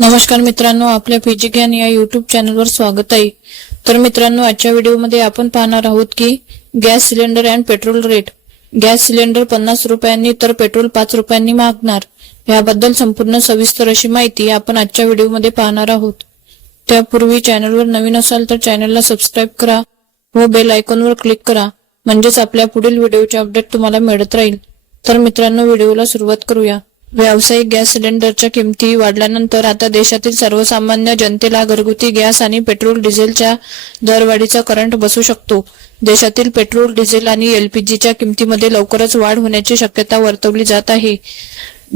नमस्कार मित्रांनो, आपल्या पीजी ज्ञान या यूट्यूब चॅनलवर स्वागत आहे। तर मित्रांनो, आजच्या व्हिडिओमध्ये आपण पाहणार आहोत की गॅस सिलेंडर आणि पेट्रोल रेट। गॅस सिलेंडर 50 रुपयांनी तर पेट्रोल 5 रुपयांनी महागणार, याबद्दल संपूर्ण सविस्तर अशी माहिती आपण आजच्या व्हिडिओमध्ये पाहणार आहोत। त्यापूर्वी चॅनलवर नवीन असाल तर चॅनलला सबस्क्राइब करा व बेल आयकॉनवर क्लिक करा, म्हणजेच आपल्या पुढील व्हिडिओचे अपडेट तुम्हाला मिळत राहील। तर मित्रांनो, व्हिडिओला सुरुवात करूया। व्यावसायिक गॅस सिलेंडरच्या किमती वाढल्यानंतर आता देशातील सर्वसामान्य जनतेला घरगुती गॅस आणि पेट्रोल डिझेलच्या दरवाढीचा करंट बसू शकतो। देशातील पेट्रोल, डिझेल आणि एलपीजीच्या किमतीमध्ये लवकरच वाढ होण्याची शक्यता वर्तवली जात आहे।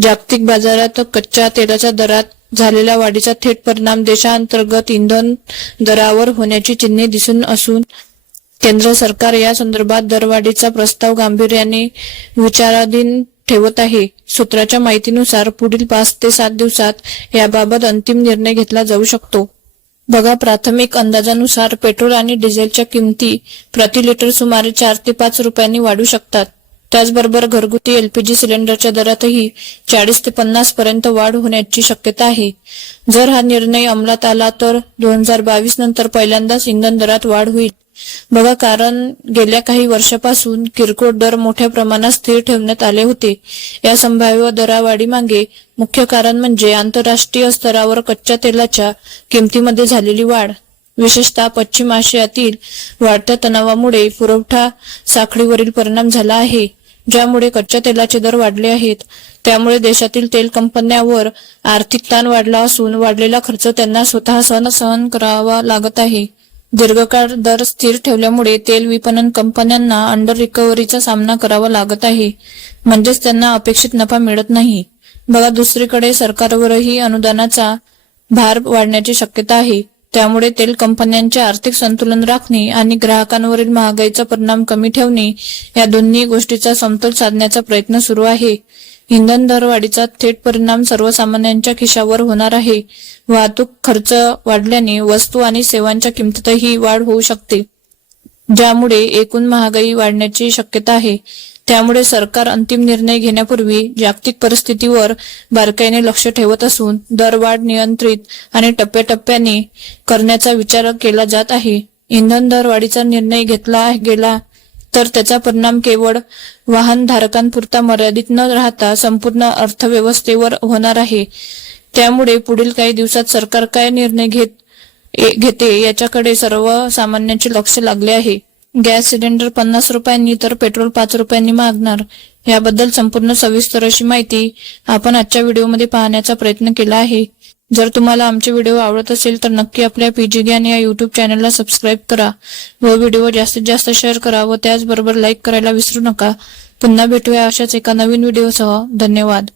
जागतिक बाजारात कच्च्या तेलाच्या दरात झालेल्या वाढीचा थेट परिणाम देशांतर्गत इंधन दरावर होण्याची चिन्हे दिसून असून केंद्र सरकार या संदर्भात दरवाढीचा प्रस्ताव गांभीर्याने विचाराधीन ठेवत आहे। सूत्राच्या माहितीनुसार पुढील 5 ते 7 दिवसात याबाबत अंतिम निर्णय घेतला जाऊ शकतो। बघा, प्राथमिक अंदाजानुसार पेट्रोल आणि डिझेलच्या किमती प्रति लिटर सुमारे 4 ते 5 रुपयांनी वाढू शकतात। त्याचबरोबर घरगुती एलपीजी सिलेंडरच्या दरातही 40 ते 50 पर्यंत वाढ होण्याची शक्यता आहे। जर हा निर्णय अंमलात आला तर 2022 नंतर पहिल्यांदाच इंधन दरात वाढ होईल। बघा, कारण गेल्या काही वर्षापासून किरकोळ दर मोठ्या प्रमाणात स्थिर ठेवण्यात आले होते। या संभाव्य दरावाढी मागे मुख्य कारण म्हणजे आंतरराष्ट्रीय स्तरावर कच्च्या तेलाच्या किमतीमध्ये झालेली वाढ, विशेषतः पश्चिम आशियातील वाढत्या तणावामुळे पुरवठा साखळीवरील परिणाम झाला आहे, ज्यामुळे कच्च्या तेलाचे दर वाढले आहेत। त्यामुळे देशातील तेल कंपन्यांवर आर्थिक ताण वाढला असून वाढलेला खर्च त्यांना स्वतः सहन करावा लागत आहे। दीर्घकाळ दर स्थिर ठेवल्यामुळे तेल विपणन कंपन्यांना अंडर रिकव्हरीचा सामना करावा लागत आहे, म्हणजेच त्यांना अपेक्षित नफा मिळत नाही। बघा, दुसरीकडे सरकारवरही अनुदानाचा भार वाढण्याची शक्यता आहे। त्यामुळे तेल कंपन्यांचे आर्थिक संतुलन राखणे आणि ग्राहकांवरील महागाईचा परिणाम कमी ठेवणे, या दोन्ही गोष्टीचा समतोल साधण्याचा प्रयत्न सुरू आहे। इंधन दरवाढीचा थेट परिणाम सर्वसामान्यांच्या खिशावर होणार आहे। वाहतूक खर्च वाढल्याने वस्तू आणि सेवांच्या किमतीतही वाढ होऊ शकते, ज्यामुळे एकूण महागाई वाढण्याची शक्यता आहे। त्यामुळे सरकार अंतिम निर्णय घेण्यापूर्वी जागतिक परिस्थितीवर बारकाईने लक्ष ठेवत असून दरवाढ नियंत्रित आणि टप्प्याटप्प्याने करण्याचा विचार केला जात आहे। इंधन दरवाढीचा निर्णय घेतला गेला तर त्याचा परिणाम केवळ वाहनधारकांपुरता मर्यादित न राहता संपूर्ण अर्थव्यवस्थेवर होणार आहे। त्यामुळे पुढील काही दिवसात सरकार काय निर्णय घेते याच्याकडे सर्वसामान्यांचे लक्ष लागले आहे। गॅस सिलेंडर 50 रुपयांनी तर पेट्रोल 5 रुपयांनी महागणार, याबद्दल संपूर्ण सविस्तर अशी माहिती आपण आजच्या व्हिडिओमध्ये पाहण्याचा प्रयत्न केला आहे। जर तुम्हाला आमचे व्हिडिओ आवडत असेल तर नक्की आपल्या पीजी ज्ञान या यूट्यूब चॅनलला सबस्क्राइब करा व व्हिडिओ जास्तीत जास्त शेअर करा व त्याचबरोबर लाईक करायला विसरू नका। पुन्हा भेटूया अशाच एका नवीन व्हिडिओसह। धन्यवाद।